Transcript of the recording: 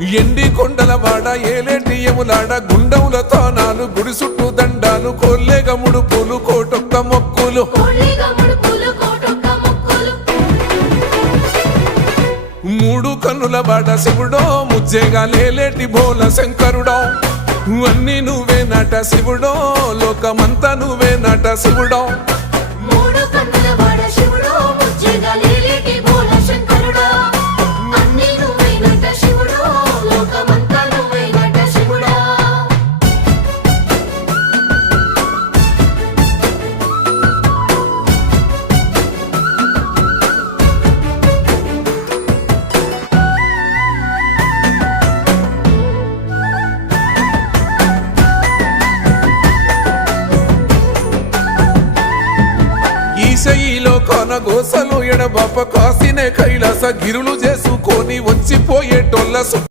ఎండి కొండల వాడ ఏలేటి యములాడ గుండముల తానాలు గుడి చుట్టూ దండాలు కొల్లేగ ముడుపులు కోటొక్క మొక్కులు మూడు కన్నుల వాడ శివుడో ముజ్జేగా లేలేటి బోల శంకరుడో అన్ని నువ్వే నట శివుడో లోకమంతా నువ్వే నట శివుడో ఈశయిలో కొనగోసలు ఎడబాప కాసినే కైలాస గిరులు చేసుకొని వచ్చిపోయేటోళ్ళ